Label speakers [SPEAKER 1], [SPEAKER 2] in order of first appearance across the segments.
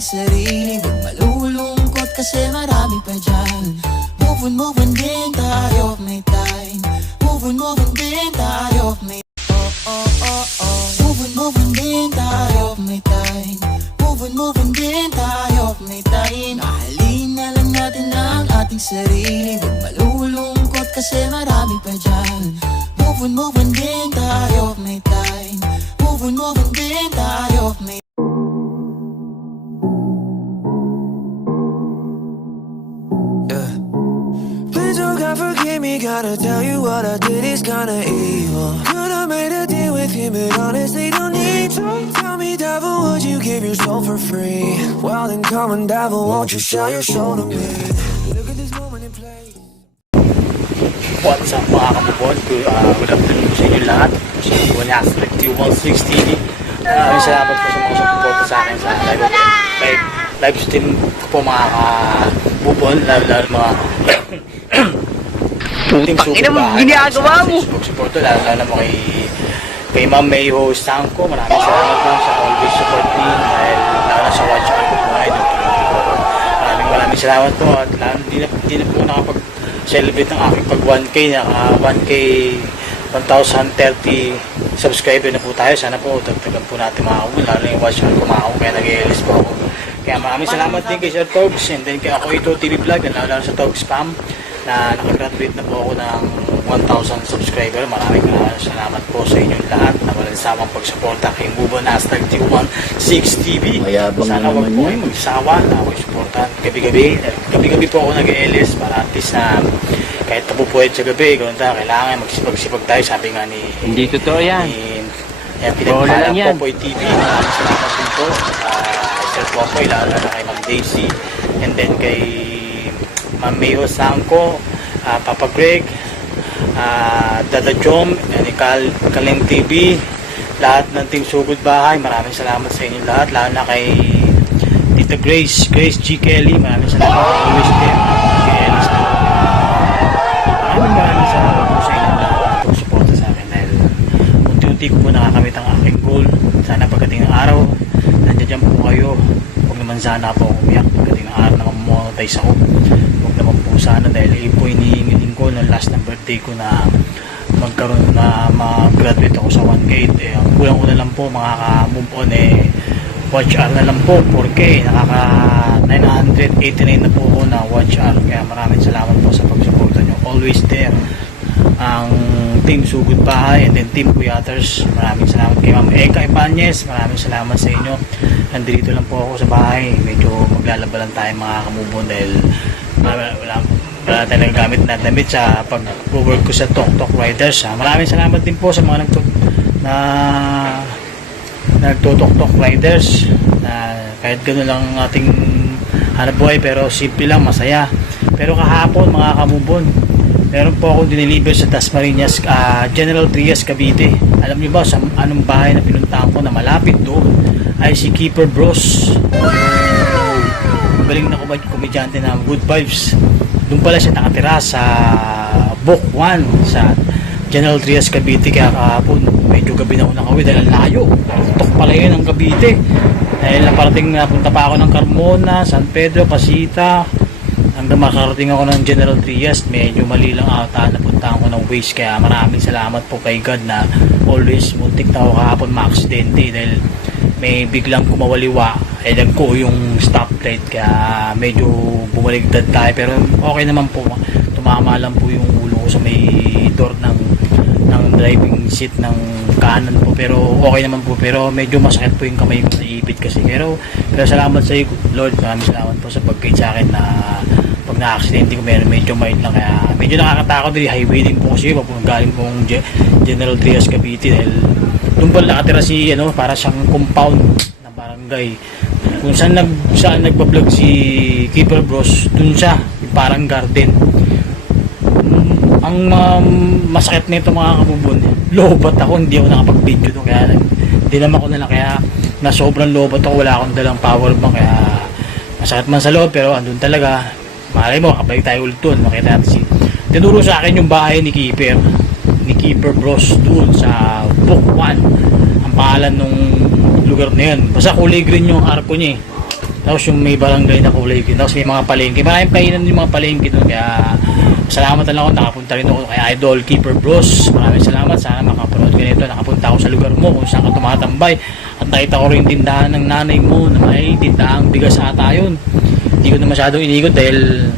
[SPEAKER 1] sarili Huwag malulungkot kasi marami pa dyan. Move on, move on din tayo may time. Move on, move on din tayo may Oh, oh, oh, oh Move on, move on din tayo may time. Move on, move on din tayo may time. Mahalin na lang natin ang ating sarili. Huwag malulungkot kasi marami pa dyan. Move on, move on din tayo may time. Move on, move din tayo
[SPEAKER 2] God, forgive me. Gotta tell you what I did is kinda evil. Could've made a deal with him, but honestly, don't need to. Tell me, devil, would you give your soul for free? Well, then come on, devil, won't you show your soul to me? Look at this moment in place.
[SPEAKER 3] What's up mga kapupod? Good, uh, good afternoon sa inyo lahat. Sa Bunyas, Active 160 TV. Maraming salamat po sa mga suporta sa akin sa live, live, live stream ko po mga kapupod. Lalo lalo mga puting
[SPEAKER 4] Ina mo, ginagawa mo.
[SPEAKER 3] Support lalo lalo mo kay kay Ma'am Mayho Sangko. Maraming salamat po sa always support me dahil lalo na sa watch ko po ay Maraming maraming salamat po. At lalo di na, di na po nakapag celebrate ng aking pag 1K naka 1K 1,030 subscriber na po tayo. Sana po dagdagan po natin mga kabul lalo na yung watch ko mga kabul kaya nag-ELS po ako. Kaya maraming salamat din kay Sir Togs. And then kay ako ito TV Vlog. Lalo lalo sa Togs Spam na nakagraduate na po ako ng 1,000 subscriber. Maraming maraming salamat po sa inyong lahat na walang samang pagsuporta kay Bubo Nasdaq T16 TV.
[SPEAKER 5] Mayabang
[SPEAKER 3] Sana
[SPEAKER 5] na
[SPEAKER 3] wag
[SPEAKER 5] naman
[SPEAKER 3] po
[SPEAKER 5] yan.
[SPEAKER 3] kayong magsawa na ako suporta. Gabi-gabi, gabi-gabi po ako nag-ELS para at least na kahit napupuwet sa gabi, ganun tayo, kailangan magsipag-sipag tayo. Sabi nga ni
[SPEAKER 5] Hindi totoo yan.
[SPEAKER 3] ni Yan,
[SPEAKER 5] Bola
[SPEAKER 3] pinagpala
[SPEAKER 5] lang yan.
[SPEAKER 3] Popoy TV. Maraming salamat din po. Uh, Sir Popoy, lalo na kay Ma'am Daisy. And then kay Ma'am Mayo Sangko, ah, Papa Greg, ah, Dada Jom, Kal Kaleng TV, lahat ng Team Sugod Bahay. Maraming salamat sa inyo lahat. Lalo na kay Tita Grace, Grace G. Kelly. Maraming salamat. Kay Ellis po. Maraming sa inyo lahat sa akin unti-unti ko po nakakamit ang aking goal. Sana pagdating ng araw, nandiyan po kayo. Huwag naman sana po umiyak pagdating ng araw na mamonetize ako. Naman po sana dahil yun po iniingin ko ng last ng birthday ko na magkaroon na mag-graduate ako sa 1K. Eh, ang kulang ko na lang po makaka-move on eh watch hour na lang po 4K nakaka 989 na po ako na watch hour kaya maraming salamat po sa pagsuporta nyo. Always there. Ang team Sugod Bahay and then team Kuyaters maraming salamat. Kay Ma'am Eka Ibanez maraming salamat sa inyo. Nandito lang po ako sa bahay. Medyo maglalaba lang tayo mga kamubon dahil wala, tayong gamit na damit sa pag-work ko sa Tok Tok Riders ha. maraming salamat din po sa mga nagtut na nagtutok-tok riders na kahit gano'n lang ang ating hanap buhay pero simple lang masaya. Pero kahapon mga kamubon meron po akong dineliver sa Dasmariñas ah, General Trias Cavite. Alam niyo ba sa anong bahay na pinuntahan ko na malapit doon? Ay si Keeper Bros. Yung galing na kumad komedyante na Good Vibes doon pala siya nakatira sa Book 1 sa General Trias Cavite. Kaya kahapon medyo gabi na ako nakawid dahil layo. Tok pala yun ang Cavite. Dahil naparating napunta pa ako ng Carmona San Pedro, Pasita. Hanggang makarating ako ng General Trias medyo mali lang ata napunta ako ng waste kaya maraming salamat po kay God na always muntik na ako kahapon ma-aksidente dahil may biglang kumawaliwa eh ko yung stoplight kaya medyo bumaligtad tayo pero okay naman po. Tumama lang po yung ulo ko sa may door ng ng driving seat ng kanan po. Pero okay naman po pero medyo masakit po yung kamay ko naipit kasi. Pero pero salamat sa iyo Lord. Maraming salamat po sa pag-guide sa akin na pag na-accidente ko meron. Medyo mild lang kaya medyo nakakatakot. Din highway din po kasi papunong galing pong Ge- General Trias Cavite. Dahil doon pa nakatira si ano para siyang compound na barangay kung saan nag saan nagpa-vlog si Keeper Bros dun siya parang garden. Ang um, masakit nito mga kabubon lobat ako hindi ako nakapag-video doon kaya dinama ko na lang kaya na sobrang lobat ako wala akong dalang power bank kaya masakit man sa loob pero andun talaga. Malay mo kapag tayo ulit doon makita natin si tinuro sa akin yung bahay ni Keeper ni Keeper Bros doon sa Book 1 ang pangalan nung lugar na yun basta kulay green yung arko niya eh Tapos yung may barangay na kulay green. Tapos may mga palengke. Maraming kainan yung mga palengke doon. Kaya salamat na lang ako. Nakapunta rin ako kay Idol Keeper Bros. Maraming salamat. Sana makapanood ka nito. Nakapunta ako sa lugar mo kung saan ka tumatambay. At nakita ko rin tindahan ng nanay mo na may tindahang bigas ata yun. Hindi ko na masyadong inigot dahil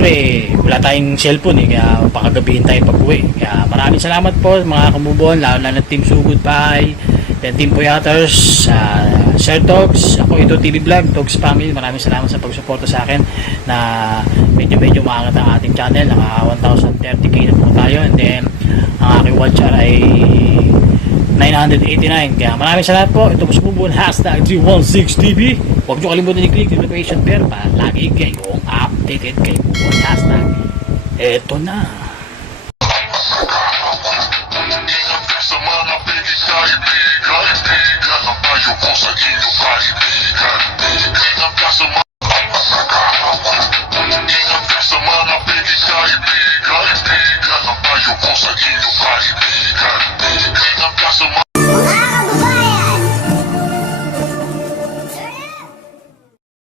[SPEAKER 3] Siyempre, wala tayong cellphone eh, kaya pakagabihin tayo pag uwi. Kaya maraming salamat po mga kamubon, lalo na ng Team Sugod Bahay, then Team Puyaters, uh, Sir Dogs, ako ito TV Vlog, Dogs Family, maraming salamat sa pagsuporta sa akin na medyo medyo maangat ang ating channel, naka 1,030k na po tayo, and then ang aking watch hour ay 989. Kaya maraming salamat po. Ito po sa Bubon, hashtag 316TV. Huwag nyo kalimutan i-click yung notification bell para lagi kayong updated kay Buboy Hashtag. Eto na.
[SPEAKER 6] Sa mga pinigkaibigan, bigan ang payo ko sa inyo kaibigan. Ingat ka sa mga Ingat ka sa mga pinigkaibigan, bigan ang payo ko sa inyo kaibigan.